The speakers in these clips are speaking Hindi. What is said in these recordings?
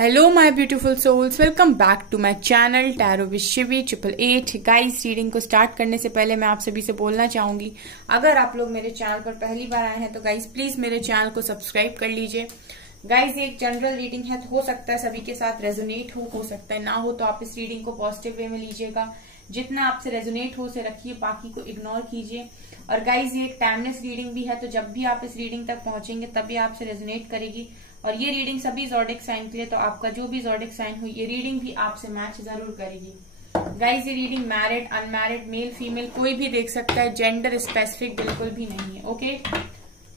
Hello my beautiful souls, welcome back to my channel tarot with Shivi 888। Guys, reading को स्टार्ट करने से पहले मैं आप सभी से बोलना चाहूंगी, अगर आप लोग मेरे चैनल पर पहली बार आए हैं तो गाइस प्लीज मेरे चैनल को सब्सक्राइब कर लीजिए। गाइस, ये एक जनरल रीडिंग है, तो हो सकता है सभी के साथ रेजोनेट हो सकता है ना हो, तो आप इस रीडिंग को पॉजिटिव वे में लीजिएगा। जितना आपसे रेजोनेट हो उसे रखिए, बाकी को इग्नोर कीजिए। और गाइज, ये एक टाइमलेस रीडिंग भी है, तो जब भी आप इस रीडिंग तक पहुंचेंगे तभी आपसे रेजोनेट करेगी। और ये रीडिंग सभी ज़ोडिक साइन के लिए, तो आपका जो भी ज़ोडिक साइन हो ये रीडिंग भी आपसे मैच जरूर करेगी। गाइज, ये reading married, unmarried, male female कोई भी देख सकता है, जेंडर स्पेसिफिक बिल्कुल भी नहीं है। ओके,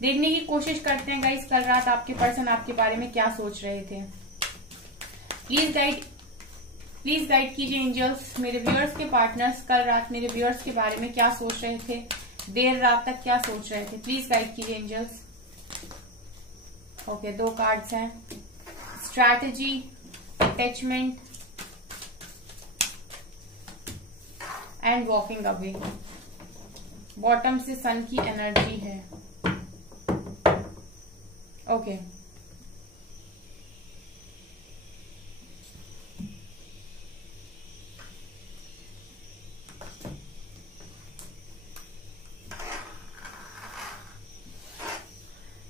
देखने की कोशिश करते हैं गाइज कल रात आपके पर्सन आपके बारे में क्या सोच रहे थे। प्लीज गाइड कीजिए एंजल्स, मेरे व्यूअर्स के पार्टनर्स कल रात मेरे व्यूअर्स के बारे में क्या सोच रहे थे, देर रात तक क्या सोच रहे थे। प्लीज गाइड कीजिए एंजल्स। ओके, दो कार्ड्स हैं, strategy, attachment and walking away. Bottom से सन की एनर्जी है। ओके,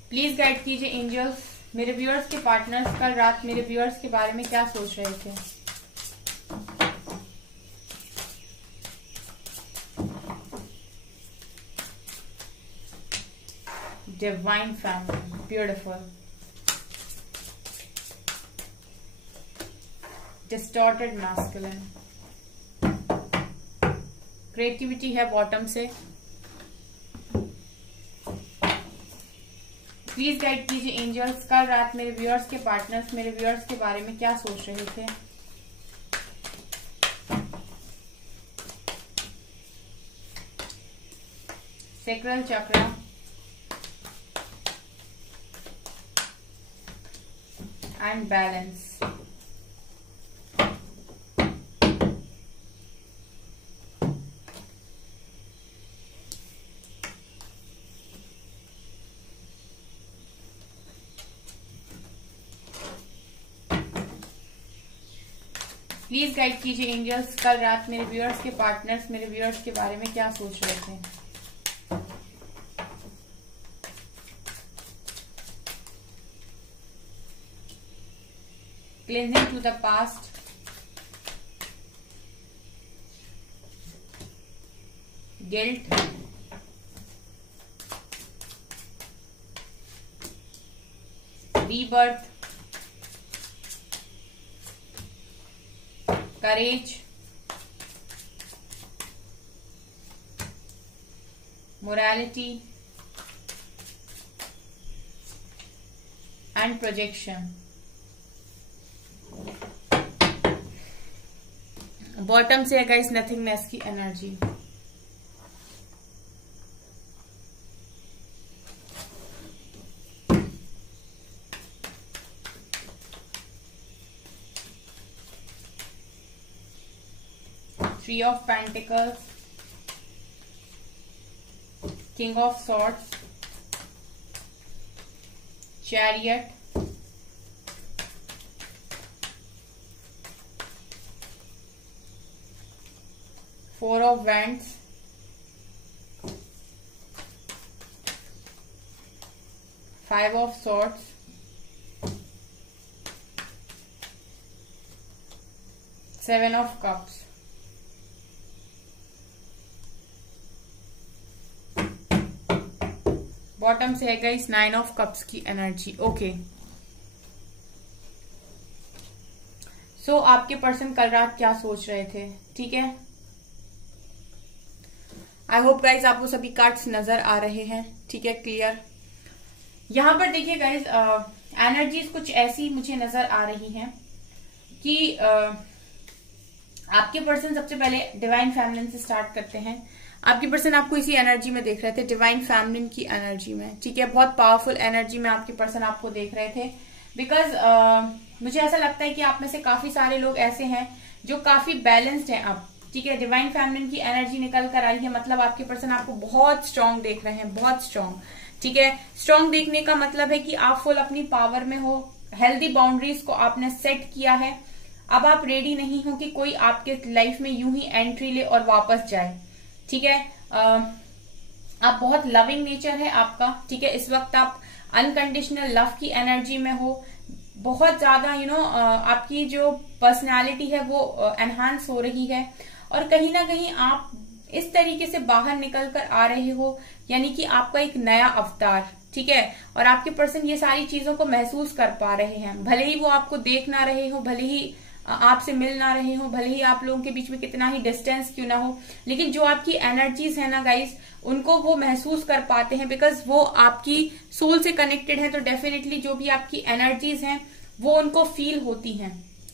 प्लीज गाइड कीजिए एंजल्स, मेरे व्यूअर्स के पार्टनर्स कल रात मेरे व्यूअर्स के बारे में क्या सोच रहे थे। Divine family, beautiful. Distorted masculine, creativity है बॉटम से। प्लीज गाइड कीजिए एंजल्स, कल रात मेरे व्यूअर्स के पार्टनर्स मेरे व्यूअर्स के बारे में क्या सोच रहे थे। सैक्रल चक्र, एंड बैलेंस। प्लीज गाइड कीजिए एंजल्स, कल रात मेरे व्यूअर्स के पार्टनर्स मेरे व्यूअर्स के बारे में क्या सोच रहे थे। Cleansing to the past, guilt, rebirth, courage, morality and projection। Bottom से है गाइस नथिंगनेस की energy. Three of Pentacles, King of Swords, Chariot, Four of Wands, Five of Swords, Seven of Cups। Bottom से है गाइस 9 ऑफ कप्स की एनर्जी। ओके, सो आपके पर्सन कल रात क्या सोच रहे थे, ठीक है। आई होप गाइज आपको सभी कार्ड्स नजर आ रहे हैं, ठीक है, क्लियर। यहां पर देखिए गाइज, एनर्जीज कुछ ऐसी मुझे नजर आ रही हैं कि आपके पर्सन, सबसे पहले डिवाइन फेमिनिन से स्टार्ट करते हैं। आपके पर्सन आपको इसी एनर्जी में देख रहे थे, डिवाइन फेमिनिन की एनर्जी में, ठीक है। बहुत पावरफुल एनर्जी में आपके पर्सन आपको देख रहे थे, बिकॉज मुझे ऐसा लगता है कि आप में से काफी सारे लोग ऐसे हैं जो काफी बैलेंस्ड हैं अब, ठीक है। डिवाइन फेमिनिन की एनर्जी निकल कर आई है, मतलब आपके पर्सन आपको बहुत स्ट्रांग देख रहे हैं, बहुत स्ट्रांग, ठीक है। स्ट्रांग देखने का मतलब है कि आप फुल अपनी पावर में हो, हेल्दी बाउंड्रीज को आपने सेट किया है। अब आप रेडी नहीं हो कि कोई आपके लाइफ में यूं ही एंट्री ले और वापस जाए। ठीक है, आप बहुत लविंग नेचर है आपका। ठीक है, इस वक्त आप अनकंडीशनल लव की एनर्जी में हो, बहुत ज्यादा आपकी जो पर्सनालिटी है वो एनहांस हो रही है, और कहीं ना कहीं आप इस तरीके से बाहर निकल कर आ रहे हो, यानी कि आपका एक नया अवतार। ठीक है, और आपके पर्सन ये सारी चीजों को महसूस कर पा रहे हैं, भले ही वो आपको देख ना रहे हो, भले ही आपसे मिल ना रहे हो, भले ही आप लोगों के बीच में कितना ही डिस्टेंस क्यों ना हो, लेकिन जो आपकी एनर्जीज है ना गाइस, उनको वो महसूस कर पाते हैं, बिकॉज वो आपकी सोल से कनेक्टेड है। तो डेफिनेटली जो भी आपकी एनर्जीज हैं वो उनको फील होती हैं।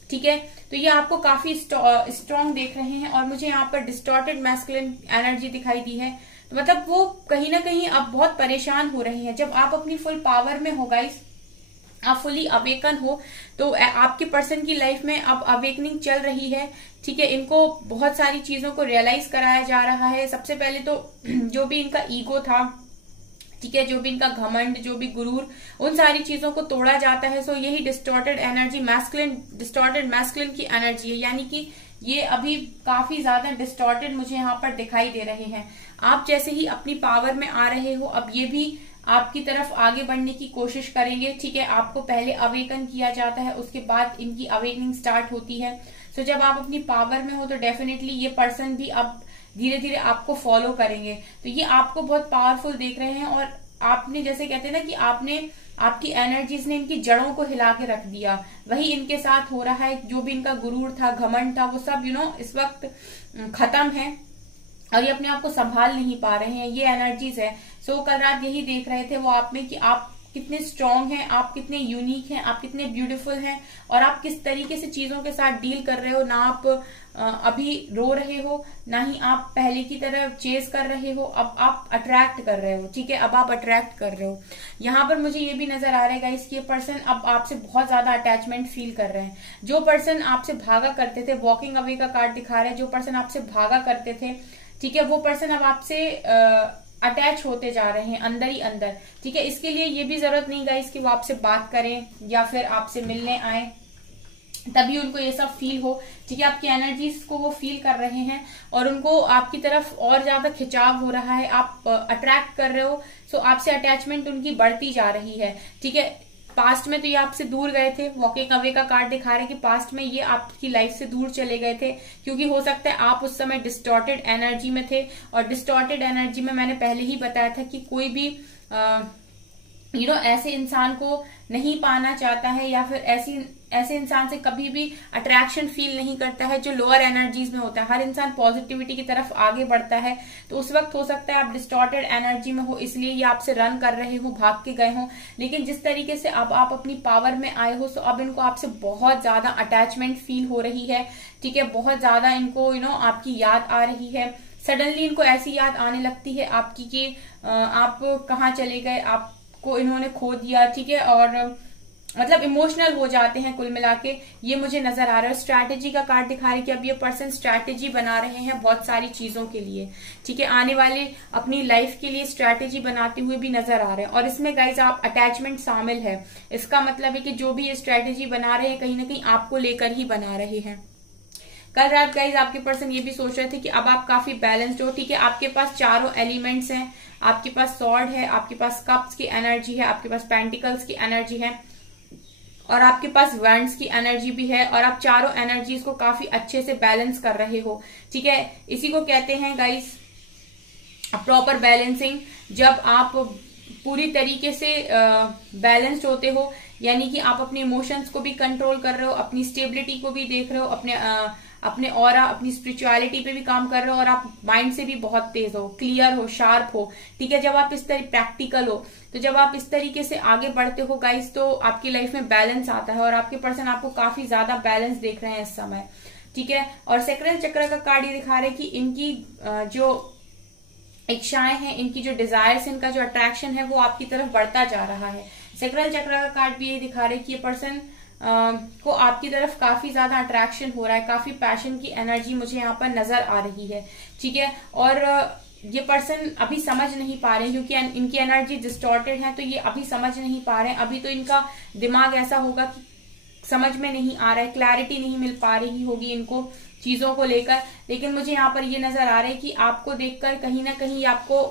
ठीक है, तो ये आपको काफी स्ट्रॉन्ग देख रहे हैं, और मुझे यहाँ पर डिस्टॉर्टेड मैस्कुलिन एनर्जी दिखाई दी है। तो मतलब वो कहीं ना कहीं अब बहुत परेशान हो रहे हैं। जब आप अपनी फुल पावर में हो गाइस, आप फुली अवेकन हो, तो आपके पर्सन की लाइफ में अब अवेकनिंग चल रही है। ठीक है, इनको बहुत सारी चीजों को रियलाइज कराया जा रहा है। सबसे पहले तो जो भी इनका ईगो था, ठीक है, जो भी इनका घमंड, जो भी गुरूर, उन सारी चीजों को तोड़ा जाता है। सो यही डिस्टॉर्टेड एनर्जी डिस्टॉर्टेड मैस्कुलिन की एनर्जी है, यानी कि ये अभी काफी ज्यादा डिस्टॉर्टेड मुझे यहाँ पर दिखाई दे रहे हैं। आप जैसे ही अपनी पावर में आ रहे हो, अब ये भी आपकी तरफ आगे बढ़ने की कोशिश करेंगे। ठीक है, आपको पहले अवेकन किया जाता है, उसके बाद इनकी अवेकनिंग स्टार्ट होती है। सो जब आप अपनी पावर में हो तो डेफिनेटली ये पर्सन भी अब धीरे धीरे आपको फॉलो करेंगे। तो ये आपको बहुत पावरफुल देख रहे हैं, और आपने जैसे कहते हैं ना कि आपकी एनर्जीज ने इनकी जड़ों को हिला के रख दिया, वही इनके साथ हो रहा है। जो भी इनका गुरूर था, घमंड था, वो सब इस वक्त खत्म है, और ये अपने आप को संभाल नहीं पा रहे हैं। ये एनर्जीज है। सो कल रात यही देख रहे थे वो आप में कि आप कितने स्ट्रांग हैं, आप कितने यूनिक हैं, आप कितने ब्यूटीफुल हैं, और आप किस तरीके से चीजों के साथ डील कर रहे हो। ना आप अभी रो रहे हो, ना ही आप पहले की तरह चेस कर रहे हो, अब आप अट्रैक्ट कर रहे हो। ठीक है, अब आप अट्रैक्ट कर रहे हो। यहाँ पर मुझे ये भी नजर आ रहा है गाइस कि ये पर्सन अब आपसे बहुत ज्यादा अटैचमेंट फील कर रहे हैं। जो पर्सन आपसे भागा करते थे, वॉकिंग अवे का कार्ड दिखा रहे हैं, जो पर्सन आपसे भागा करते थे, ठीक है, वो पर्सन अब आपसे अटैच होते जा रहे हैं अंदर ही अंदर। ठीक है, इसके लिए ये भी जरूरत नहीं गाइस कि वो आपसे बात करें या फिर आपसे मिलने आए, तभी उनको ये सब फील हो। ठीक है, आपकी एनर्जीज को वो फील कर रहे हैं, और उनको आपकी तरफ और ज्यादा खिंचाव हो रहा है, आप अट्रैक्ट कर रहे हो। सो आपसे अटैचमेंट उनकी बढ़ती जा रही है। ठीक है, पास्ट में तो ये आपसे दूर गए थे, वॉकिंग अवे का कार्ड दिखा रहे हैं कि पास्ट में ये आपकी लाइफ से दूर चले गए थे, क्योंकि हो सकता है आप उस समय डिस्टॉर्टेड एनर्जी में थे। और डिस्टॉर्टेड एनर्जी में मैंने पहले ही बताया था कि कोई भी ऐसे इंसान को नहीं पाना चाहता है, या फिर ऐसे इंसान से कभी भी अट्रैक्शन फील नहीं करता है जो लोअर एनर्जीज में होता है। हर इंसान पॉजिटिविटी की तरफ आगे बढ़ता है। तो उस वक्त हो सकता है आप डिस्टॉर्टेड एनर्जी में हो, इसलिए ये आपसे रन कर रहे हो, भाग के गए हो। लेकिन जिस तरीके से अब आप अपनी पावर में आए हो, तो अब इनको आपसे बहुत ज्यादा अटैचमेंट फील हो रही है। ठीक है, बहुत ज्यादा इनको आपकी याद आ रही है। सडनली इनको ऐसी याद आने लगती है आपकी कि आप कहाँ चले गए, आपको इन्होंने खो दिया। ठीक है, और मतलब इमोशनल हो जाते हैं कुल मिला के, ये मुझे नजर आ रहा है। स्ट्रैटेजी का कार्ड दिखा रहा है कि अब ये पर्सन स्ट्रैटेजी बना रहे हैं बहुत सारी चीजों के लिए। ठीक है, आने वाले अपनी लाइफ के लिए स्ट्रैटेजी बनाते हुए भी नजर आ रहे हैं। और इसमें गाइज आप अटैचमेंट शामिल है। इसका मतलब है कि जो भी ये स्ट्रैटेजी बना रहे हैं, कहीं ना कहीं आपको लेकर ही बना रहे हैं। कल रात गाइज आपके पर्सन ये भी सोच रहे थे कि अब आप काफी बैलेंस्ड हो। ठीक है, आपके पास चारों एलिमेंट्स हैं, आपके पास सॉर्ड है, आपके पास कप्स की एनर्जी है, आपके पास पेंटिकल्स की एनर्जी है, और आपके पास वैंड्स की एनर्जी भी है, और आप चारों एनर्जीज को काफी अच्छे से बैलेंस कर रहे हो। ठीक है, इसी को कहते हैं गाइस प्रॉपर बैलेंसिंग। जब आप पूरी तरीके से बैलेंस्ड होते हो, यानी कि आप अपने इमोशंस को भी कंट्रोल कर रहे हो, अपनी स्टेबिलिटी को भी देख रहे हो, अपने ऑरा, अपनी स्पिरिचुअलिटी पे भी काम कर रहे हो, और आप माइंड से भी बहुत तेज हो, क्लियर हो, शार्प हो। ठीक है, जब आप इस तरह प्रैक्टिकल हो, तो जब आप इस तरीके से आगे बढ़ते हो गाइस, तो आपकी लाइफ में बैलेंस आता है, और आपके पर्सन आपको काफी ज्यादा बैलेंस देख रहे हैं इस समय। ठीक है, और सैक्रल चक्र का कार्ड ये दिखा रहे हैं कि इनकी जो इच्छाएं हैं, इनकी जो डिजायर्स, इनका जो अट्रैक्शन है, वो आपकी तरफ बढ़ता जा रहा है। सैक्रल चक्र का कार्ड भी ये दिखा रहे हैं कि ये पर्सन को आपकी तरफ काफी ज्यादा अट्रैक्शन हो रहा है, काफी पैशन की एनर्जी मुझे यहाँ पर नजर आ रही है। ठीक है, और ये पर्सन अभी समझ नहीं पा रहे हैं, क्योंकि इनकी एनर्जी डिस्टॉर्टेड है, तो ये अभी समझ नहीं पा रहे हैं। अभी तो इनका दिमाग ऐसा होगा कि समझ में नहीं आ रहा है, क्लैरिटी नहीं मिल पा रही होगी इनको चीजों को लेकर। लेकिन मुझे यहाँ पर ये नजर आ रहा है कि आपको देखकर कहीं ना कहीं आपको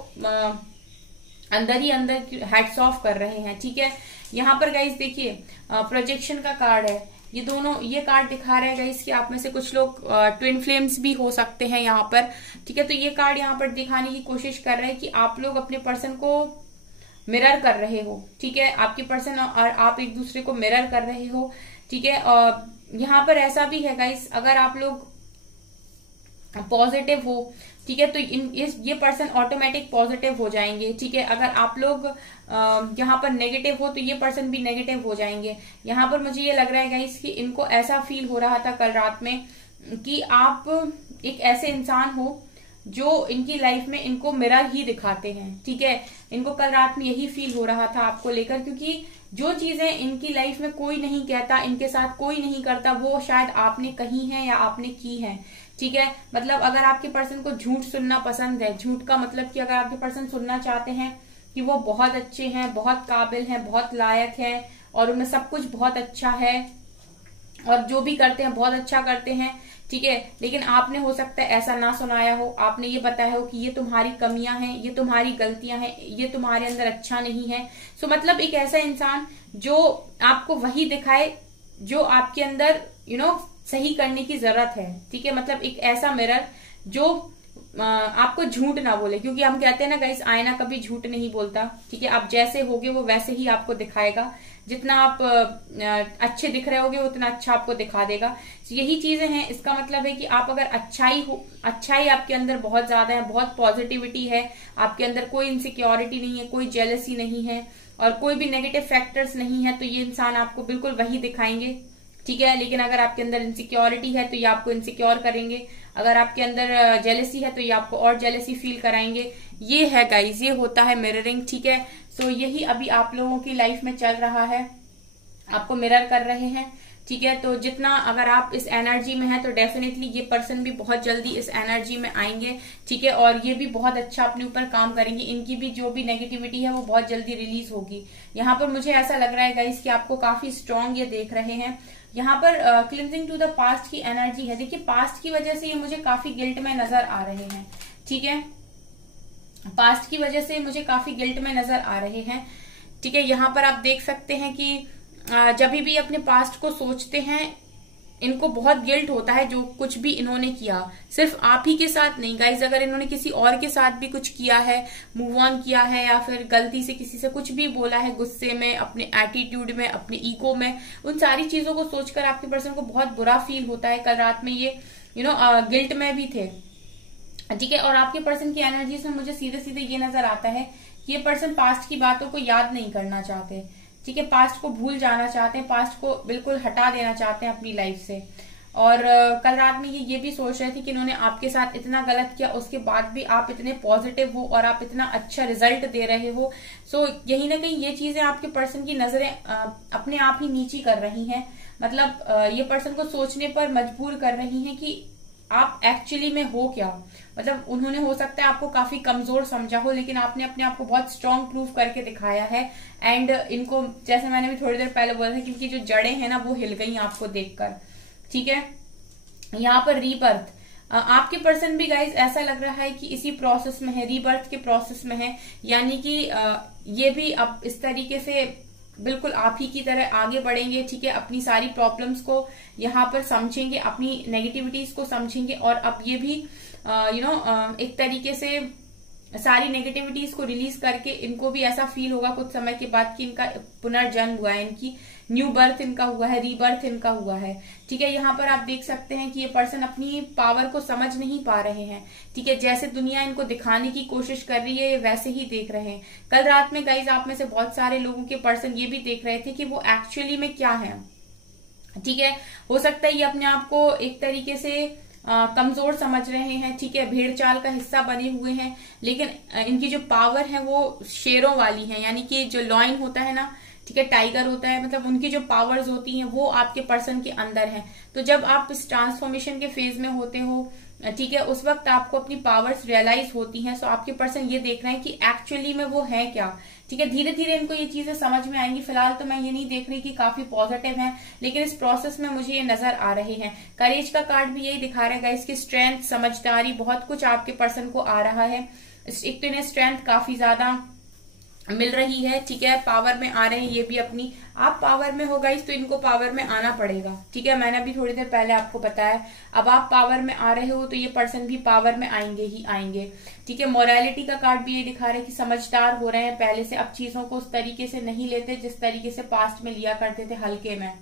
अंदर ही अंदर हैट्स ऑफ कर रहे हैं। ठीक है, यहाँ पर गाइस देखिए प्रोजेक्शन का कार्ड है, ये दोनों ये कार्ड दिखा रहे हैं गाइस कि आप में से कुछ लोग ट्विन फ्लेम्स भी हो सकते हैं यहाँ पर। ठीक है, तो ये कार्ड यहाँ पर दिखाने की कोशिश कर रहे हैं कि आप लोग अपने पर्सन को मिरर कर रहे हो। ठीक है, आपके पर्सन और आप एक दूसरे को मिरर कर रहे हो। ठीक है, और यहाँ पर ऐसा भी है गाइस, अगर आप लोग पॉजिटिव हो, ठीक है, तो ये पर्सन ऑटोमेटिक पॉजिटिव हो जाएंगे। ठीक है, अगर आप लोग यहाँ पर नेगेटिव हो तो ये पर्सन भी नेगेटिव हो जाएंगे। यहाँ पर मुझे ये लग रहा है गाइस कि इनको ऐसा फील हो रहा था कल रात में कि आप एक ऐसे इंसान हो जो इनकी लाइफ में इनको मिरर ही दिखाते हैं। ठीक है, इनको कल रात में यही फील हो रहा था आपको लेकर, क्योंकि जो चीजें इनकी लाइफ में कोई नहीं कहता, इनके साथ कोई नहीं करता, वो शायद आपने कही है या आपने की है। ठीक है, मतलब अगर आपके पर्सन को झूठ सुनना पसंद है, झूठ का मतलब कि अगर आपके पर्सन सुनना चाहते हैं कि वो बहुत अच्छे हैं, बहुत काबिल हैं, बहुत लायक हैं और उनमें सब कुछ बहुत अच्छा है और जो भी करते हैं बहुत अच्छा करते हैं। ठीक है, लेकिन आपने हो सकता है ऐसा ना सुनाया हो, आपने ये बताया हो कि ये तुम्हारी कमियां हैं, ये तुम्हारी गलतियां हैं, ये तुम्हारे अंदर अच्छा नहीं है। सो मतलब एक ऐसा इंसान जो आपको वही दिखाए जो आपके अंदर सही करने की जरूरत है। ठीक है, मतलब एक ऐसा मिरर जो आपको झूठ ना बोले, क्योंकि हम कहते हैं ना गाइस, आईना कभी झूठ नहीं बोलता। ठीक है, आप जैसे होगे वो वैसे ही आपको दिखाएगा, जितना आप अच्छे दिख रहे होगे उतना अच्छा आपको दिखा देगा। यही चीजें हैं, इसका मतलब है कि आप अगर अच्छाई आपके अंदर बहुत ज्यादा है, बहुत पॉजिटिविटी है, आपके अंदर कोई इनसिक्योरिटी नहीं है, कोई जेलसी नहीं है और कोई भी नेगेटिव फैक्टर्स नहीं है, तो ये इंसान आपको बिल्कुल वही दिखाएंगे। ठीक है, लेकिन अगर आपके अंदर इनसिक्योरिटी है तो ये आपको इनसिक्योर करेंगे, अगर आपके अंदर जेलसी है तो ये आपको और जेलसी फील कराएंगे। ये है गाइस, ये होता है मिररिंग। ठीक है, सो यही अभी आप लोगों की लाइफ में चल रहा है, आपको मिरर कर रहे हैं। ठीक है, तो जितना अगर आप इस एनर्जी में हैं तो डेफिनेटली ये पर्सन भी बहुत जल्दी इस एनर्जी में आएंगे। ठीक है, और ये भी बहुत अच्छा अपने ऊपर काम करेंगे, इनकी भी जो भी नेगेटिविटी है वो बहुत जल्दी रिलीज होगी। यहाँ पर मुझे ऐसा लग रहा है गाइस कि आपको काफी स्ट्रांग ये देख रहे हैं। यहाँ पर क्लिंजिंग टू द पास्ट की एनर्जी है। देखिए, पास्ट की वजह से ये मुझे काफी गिल्ट में नजर आ रहे हैं। ठीक है, पास्ट की वजह से मुझे काफी गिल्ट में नजर आ रहे हैं। ठीक है, यहाँ पर आप देख सकते हैं कि जब भी अपने पास्ट को सोचते हैं इनको बहुत गिल्ट होता है जो कुछ भी इन्होंने किया। सिर्फ आप ही के साथ नहीं गाइज, अगर इन्होंने किसी और के साथ भी कुछ किया है, मूव ऑन किया है या फिर गलती से किसी से कुछ भी बोला है, गुस्से में, अपने एटीट्यूड में, अपने ईगो में, उन सारी चीजों को सोचकर आपके पर्सन को बहुत बुरा फील होता है। कल रात में ये गिल्ट में भी थे। ठीक है, और आपके पर्सन की एनर्जी से मुझे सीधे सीधे ये नजर आता है कि ये पर्सन पास्ट की बातों को याद नहीं करना चाहते। ठीक है, पास्ट को भूल जाना चाहते हैं, पास्ट को बिल्कुल हटा देना चाहते हैं अपनी लाइफ से। और कल रात में ये भी सोच रहे थे कि इन्होंने आपके साथ इतना गलत किया, उसके बाद भी आप इतने पॉजिटिव हो और आप इतना अच्छा रिजल्ट दे रहे हो। सो यही ना कहीं ये चीजें आपके पर्सन की नजरें अपने आप ही नीची कर रही हैं। मतलब ये पर्सन को सोचने पर मजबूर कर रही हैं कि आप एक्चुअली में हो क्या। मतलब उन्होंने हो सकता है आपको काफी कमजोर समझा हो, लेकिन आपने अपने आप को बहुत स्ट्रांग प्रूव करके दिखाया है। एंड इनको, जैसे मैंने भी थोड़ी देर पहले बोला था, क्योंकि जो जड़ें हैं ना वो हिल गई आपको देखकर। ठीक है, यहाँ पर रीबर्थ, आपके पर्सन भी गाइज ऐसा लग रहा है कि इसी प्रोसेस में है, रीबर्थ के प्रोसेस में है। यानी कि ये भी अब इस तरीके से बिल्कुल आप ही की तरह आगे बढ़ेंगे। ठीक है, अपनी सारी प्रॉब्लम्स को यहाँ पर समझेंगे, अपनी नेगेटिविटीज को समझेंगे और अब ये भी एक तरीके से सारी नेगेटिविटीज को रिलीज करके इनको भी ऐसा फील होगा कुछ समय के बाद कि इनका पुनर्जन्म हुआ है, इनकी न्यू बर्थ इनका हुआ है, रीबर्थ इनका हुआ है। ठीक है, यहाँ पर आप देख सकते हैं कि ये पर्सन अपनी पावर को समझ नहीं पा रहे हैं। ठीक है, जैसे दुनिया इनको दिखाने की कोशिश कर रही है ये वैसे ही देख रहे हैं। कल रात में गाइज आप में से बहुत सारे लोगों के पर्सन ये भी देख रहे थे कि वो एक्चुअली में क्या है। ठीक है, हो सकता है ये अपने आप को एक तरीके से कमजोर समझ रहे हैं। ठीक है, भेड़ चाल का हिस्सा बने हुए हैं, लेकिन इनकी जो पावर है वो शेरों वाली है। यानी कि जो लॉयन होता है ना, ठीक है, टाइगर होता है, मतलब उनकी जो पावर्स होती हैं वो आपके पर्सन के अंदर है। तो जब आप इस ट्रांसफॉर्मेशन के फेज में होते हो ठीक है, उस वक्त आपको अपनी पावर्स रियलाइज होती हैं। सो आपके पर्सन ये देख रहे हैं कि एक्चुअली में वो है क्या। ठीक है, धीरे धीरे इनको ये चीजें समझ में आएंगी। फिलहाल तो मैं ये नहीं देख रही कि काफी पॉजिटिव हैं, लेकिन इस प्रोसेस में मुझे ये नजर आ रहे हैं। करेज का कार्ड भी यही दिखा रहा है गाइस कि स्ट्रेंथ, समझदारी, बहुत कुछ आपके पर्सन को आ रहा है। एक तो इन्हें स्ट्रेंथ काफी ज्यादा मिल रही है। ठीक है, पावर में आ रहे हैं ये भी अपनी। आप पावर में हो गाइस तो इनको पावर में आना पड़ेगा। ठीक है, मैंने अभी थोड़ी देर पहले आपको बताया। अब आप पावर में आ रहे हो तो ये पर्सन भी पावर में आएंगे ही आएंगे। ठीक है, मोरालिटी का कार्ड भी ये दिखा रहा है कि समझदार हो रहे हैं पहले से, अब चीजों को उस तरीके से नहीं लेते जिस तरीके से पास्ट में लिया करते थे, हल्के में।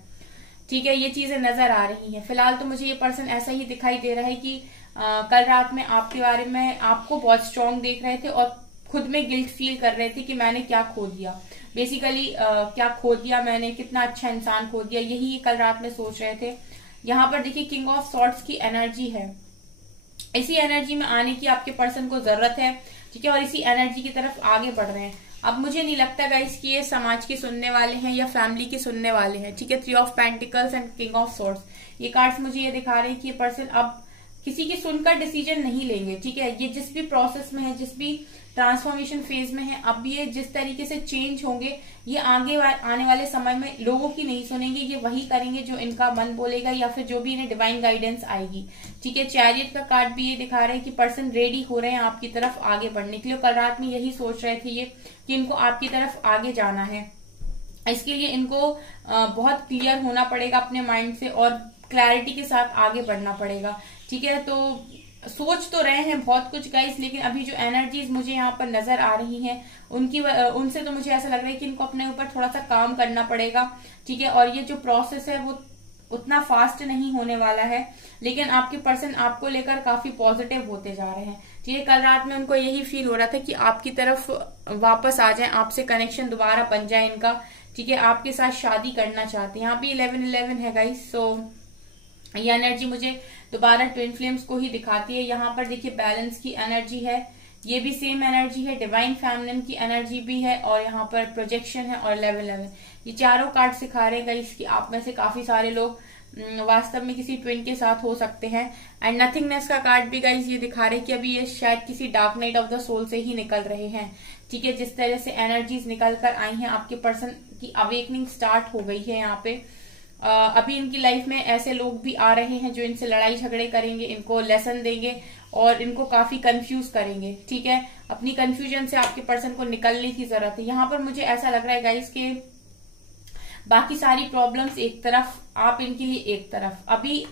ठीक है, ये चीजें नजर आ रही हैं। फिलहाल तो मुझे ये पर्सन ऐसा ही दिखाई दे रहा है कि कल रात में आपके बारे में आपको बहुत स्ट्रांग देख रहे थे और खुद में गिल्ट फील कर रहे थे कि मैंने क्या खो दिया। बेसिकली क्या खो दिया मैंने, कितना अच्छा इंसान खो दिया, यही कल रात में सोच रहे थे। यहाँ पर देखिए किंग ऑफ सॉर्ड्स की एनर्जी है। इसी एनर्जी में आने की आपके पर्सन को जरूरत है। ठीक है, और इसी एनर्जी की तरफ आगे बढ़ रहे हैं। अब मुझे नहीं लगता गाइस कि ये समाज के सुनने वाले हैं या फैमिली के सुनने वाले हैं। ठीक है, 3 of pentacles and king of swords, ये कार्ड्स मुझे ये दिखा रहे हैं कि ये पर्सन अब किसी की सुनकर डिसीजन नहीं लेंगे। ठीक है, ये जिस भी प्रोसेस में है, जिस भी ट्रांसफॉर्मेशन फेज में है, अब ये जिस तरीके से चेंज होंगे, ये आगे आने वाले समय में लोगों की नहीं सुनेंगे, ये वही करेंगे जो इनका मन बोलेगा या फिर जो भी इन्हें डिवाइन गाइडेंस आएगी। ठीक है, चैरियट का कार्ड भी ये दिखा रहे हैं कि पर्सन रेडी हो रहे हैं आपकी तरफ आगे बढ़ने के लिए। कल रात में यही सोच रहे थे ये कि इनको आपकी तरफ आगे जाना है। इसके लिए इनको बहुत क्लियर होना पड़ेगा अपने माइंड से और क्लैरिटी के साथ आगे बढ़ना पड़ेगा। ठीक है, तो सोच तो रहे हैं बहुत कुछ गाइस, लेकिन अभी जो एनर्जीज मुझे यहाँ पर नजर आ रही हैं उनसे तो मुझे ऐसा लग रहा है कि इनको अपने ऊपर थोड़ा सा काम करना पड़ेगा। ठीक है, और ये जो प्रोसेस है वो उतना फास्ट नहीं होने वाला है, लेकिन आपके पर्सन आपको लेकर काफी पॉजिटिव होते जा रहे हैं। ठीक है, कल रात में उनको यही फील हो रहा था कि आपकी तरफ वापस आ जाए, आपसे कनेक्शन दोबारा बन जाए इनका। ठीक है, आपके साथ शादी करना चाहते हैं। यहाँ पे 11-11 है गाइस। सो ये एनर्जी मुझे दोबारा ट्विन फ्लेम्स को ही दिखाती है। यहाँ पर देखिए बैलेंस की एनर्जी है, ये भी सेम एनर्जी है, डिवाइन फेमिनिन की एनर्जी भी है, और यहाँ पर प्रोजेक्शन है और 11-11। ये चारों कार्ड सिखा रहे हैं गाइस कि आप में से काफी सारे लोग वास्तव में किसी ट्विन के साथ हो सकते हैं। एंड नथिंगनेस का कार्ड भी गाइस ये दिखा रहे हैं कि अभी ये शायद किसी dark night of the soul से ही निकल रहे हैं। ठीक है, जिस तरह से एनर्जीज निकल कर आई हैं, आपके पर्सन की अवेकनिंग स्टार्ट हो गई है। यहाँ पे अभी इनकी लाइफ में ऐसे लोग भी आ रहे हैं जो इनसे लड़ाई झगड़े करेंगे, इनको लेसन देंगे और इनको काफी कंफ्यूज करेंगे। ठीक है, अपनी कंफ्यूजन से आपके पर्सन को निकलने की जरूरत है। यहाँ पर मुझे ऐसा लग रहा है गाइस कि बाकी सारी प्रॉब्लम्स एक तरफ, आप इनके लिए एक तरफ। अभी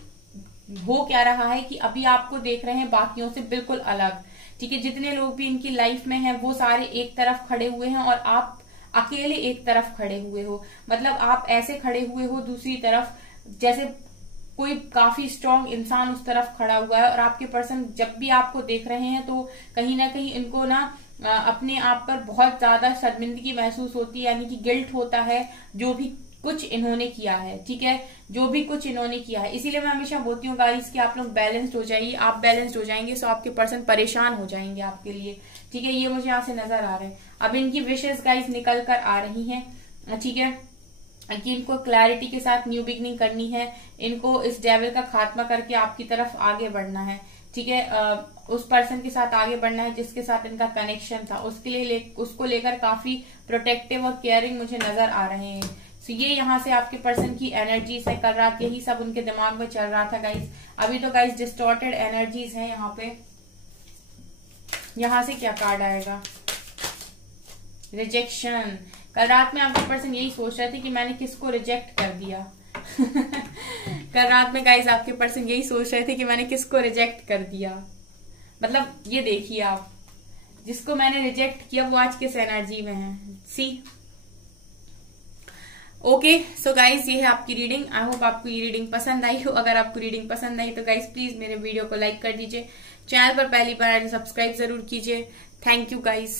हो क्या रहा है कि अभी आपको देख रहे हैं बाकियों से बिल्कुल अलग। ठीक है, जितने लोग भी इनकी लाइफ में हैं वो सारे एक तरफ खड़े हुए हैं और आप अकेले एक तरफ खड़े हुए हो। मतलब आप ऐसे खड़े हुए हो दूसरी तरफ जैसे कोई काफी स्ट्रांग इंसान उस तरफ खड़ा हुआ है, और आपके पर्सन जब भी आपको देख रहे हैं तो कहीं ना कहीं इनको ना अपने आप पर बहुत ज्यादा शर्मिंदगी महसूस होती है, यानी कि गिल्ट होता है जो भी कुछ इन्होंने किया है। ठीक है, जो भी कुछ इन्होंने किया है। इसीलिए मैं हमेशा बोलती हूँ गाइस कि आप लोग बैलेंस्ड हो जाइए। आप बैलेंस्ड हो जाएंगे तो आपके पर्सन परेशान हो जाएंगे आपके लिए। ठीक है, ये मुझे यहाँ से नजर आ रहा है। अब इनकी विशेष गाइस निकल कर आ रही हैं। ठीक है, कि इनको क्लैरिटी के साथ न्यू बिगनिंग करनी है, इनको इस डेविल का खात्मा करके आपकी तरफ आगे बढ़ना है। ठीक है, उस पर्सन के साथ आगे बढ़ना है जिसके साथ इनका कनेक्शन था, उसके लिए उसको लेकर काफी प्रोटेक्टिव और केयरिंग मुझे नजर आ रहे हैं। तो ये यहाँ से आपके पर्सन की एनर्जीज है। कल रात यही सब उनके दिमाग में चल रहा था गाइस। अभी तो गाइस डिस्टॉर्टेड एनर्जीज है यहाँ पे। यहाँ से क्या कार्ड आएगा? रिजेक्शन। कल रात में आपका पर्सन यही सोच रहे थे कि मैंने किसको रिजेक्ट कर दिया। कल रात में गाइस आपके पर्सन यही सोच रहे थे कि मैंने किसको रिजेक्ट कर दिया। मतलब ये देखिए आप, जिसको मैंने रिजेक्ट किया वो आज किस एनर्जी में है। सी ओके, सो गाइस ये है आपकी रीडिंग। आई होप आपको ये रीडिंग पसंद आई हो। अगर आपको रीडिंग पसंद आई तो गाइस प्लीज मेरे वीडियो को लाइक कर दीजिए, चैनल पर पहली बार आए तो सब्सक्राइब जरूर कीजिए। Thank you guys.